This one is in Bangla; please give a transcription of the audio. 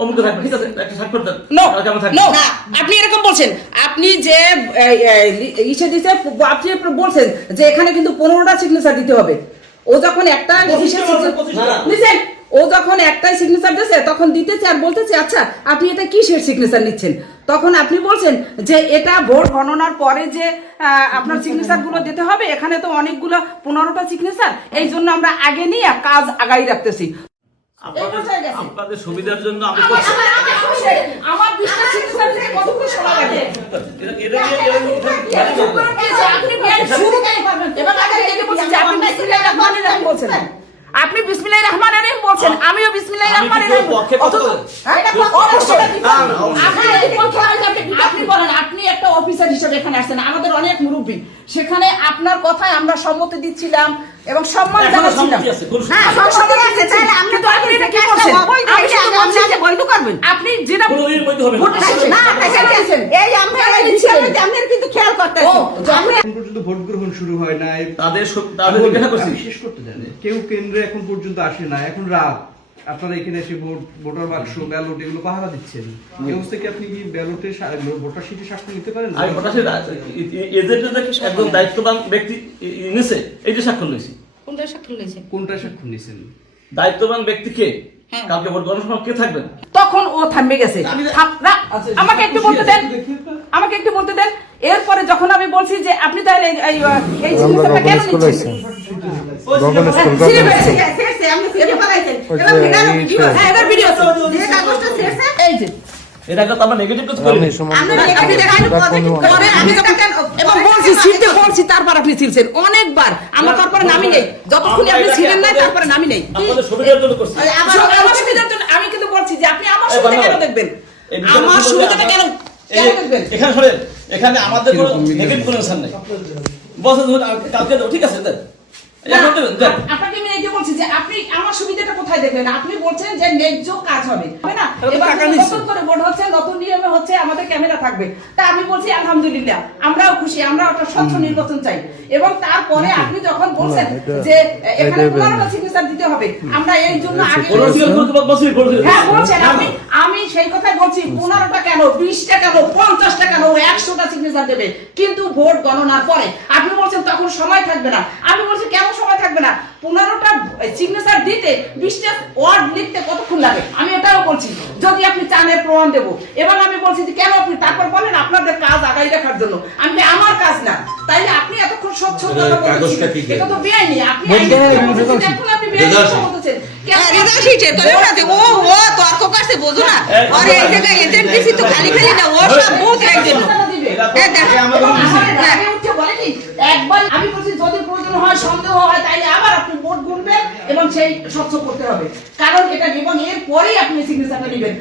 অমুক থাকবে, ঠিক আছে, একটা স্বাক্ষর দেন। আপনি এরকম বলছেন, আপনি যে ইসে দিতে আপনি বলছেন যে এখানে কিন্তু 15টা সিগনেচার দিতে হবে। ও যখন একটা নিছেন, ও যখন একটাই সিগনেচার দিয়েছে তখন দিতেছে আর বলতেছে আচ্ছা আপনি এটা কিসের সিগনেচার নিচ্ছেন, তখন আপনি বলছেন যে এটা ভোট গণনার পরে যে আপনার সিগনেচার গুলো দিতে হবে, এখানে তো অনেকগুলো 15টা সিগনেচার, এই জন্য আমরা আগে নিয়ে কাজ আগাই রাখতেছি। আপনাদের সুবিধার জন্য আমি আমার বিশ্বাস সিগনেচার দিতে কতক্ষণ সময় লাগে? আপনি বিসমিল্লাহির রহমানির রহিম বলছেন, আমিও বিসমিল্লাহির রহমানির রহিম। আপনি বলেন, আপনি একটা অফিসার হিসেবে এখানে আসছেন, আমাদের অনেক মুরব্বী, সেখানে আপনার কথায় আমরা সম্মতি দিচ্ছিলাম এবং সম্মান জানাচ্ছিলাম। আপনি যেটা ভোট গ্রহণ শুরু হয় নাই, তাদের শেষ করতে জানে কেউ কেন্দ্রে এখন পর্যন্ত আসে না, এখন রাত, আপনারা এখানে এসে ভোটার বাক্স ব্যালট এগুলো পাহারা দিচ্ছেন, এই অবস্থায় কি আপনি কি ব্যালটে ভোটার শিটে স্বাক্ষর নিতে পারেন? আমি ভোটার শিট একদম দায়িত্ববান ব্যক্তি নিছে, এই যে স্বাক্ষর নিয়েছি। কোনটা স্বাক্ষর নিয়েছেন? কোনটা স্বাক্ষর নিয়েছেন? দায়িত্ববান ব্যক্তিকে কালকে ভোট গণনার সময় কে থাকবেন? তখন ও থামবে গেছে। আমাকে একটু বলতে দেন, আমাকে একটু বলতে দেন। এরপরে যখন আমি বলছি যে আপনি তাহলে এই সিগনেচারটা কেন নিচ্ছেন? এই যে এটা তো আমরা নেগেটিভ কিছু করি। এবং বলছি ছিলতে বলছি, তারপর আপনি ছিলছেন অনেকবার, আমার তারপরে নামি নেই, যতক্ষণ আপনি ছিলেন না তারপরে নামি নেই। আপনাদের সুবিধার জন্য করছি। আমার সুবিধার জন্য আমি কিন্তু বলছি যে আপনি আমার সুবিধা কেন দেখবেন, আমার সুবিধাটা কেন দেখবেন? এখানে শুনেন, এখানে আমাদের কোনো নেগেটিভ কোনো ইনসান নাই। বসেন কালকে ঠিক আছে দেন। আপনাকে আমি এই বলছি যে আপনি আমার সুবিধাটা কোথায় দেখবেন? আপনি বলছেন যে ন্যায্য কাজ হবে, হবে না? এবার নতুন করে ভোট হচ্ছে, নতুন নিয়মে হচ্ছে, আমাদের ক্যামেরা থাকবে। তা আমি বলছি আলহামদুলিল্লাহ, আমরাও খুশি, আমরা একটা স্বচ্ছ নির্বাচন চাই। এবং তারপরে আপনি যখন বলছেন যে এখানে 15টা সিগনেচার দিতে হবে, আমরা এই জন্য আগে হ্যাঁ বলছেন, আমি সেই কথাই বলছি, 15টা কেন, 20টা কেন, 50টা কেন, 100টা সিগনেচার দেবে, কিন্তু ভোট গণনার পরে। আপনি বলছেন তখন সময় থাকবে না, আমি বলছি কেন সময় থাকবে না? 15টা সিগনেচার দিতে 20টা ওয়ার্ড লিখতে কতক্ষণ লাগে? আমি এটাও বলছি, যদি আপনি চানের প্রমাণ দেবো। এবং আমি বলছি যে কেন আপনি তারপর বলেন আপনাদের কাজ আগাই রাখার জন্য, আমি আমার কাজ না, তাইলে আপনি এতক্ষণ স্বচ্ছতা বলছেন, এটা তো বেআইনি। আপনি এখন আপনি বেআইনি বলতেছেন একবার। আমি বলছি যদি প্রয়োজন হয়, সন্দেহ হয়, তাইলে আবার আপনি ভোট গুনবেন এবং সেই স্বচ্ছ করতে হবে, কারণ এটা এবং এর পরেই আপনি সিগনেচারটা নেবেন।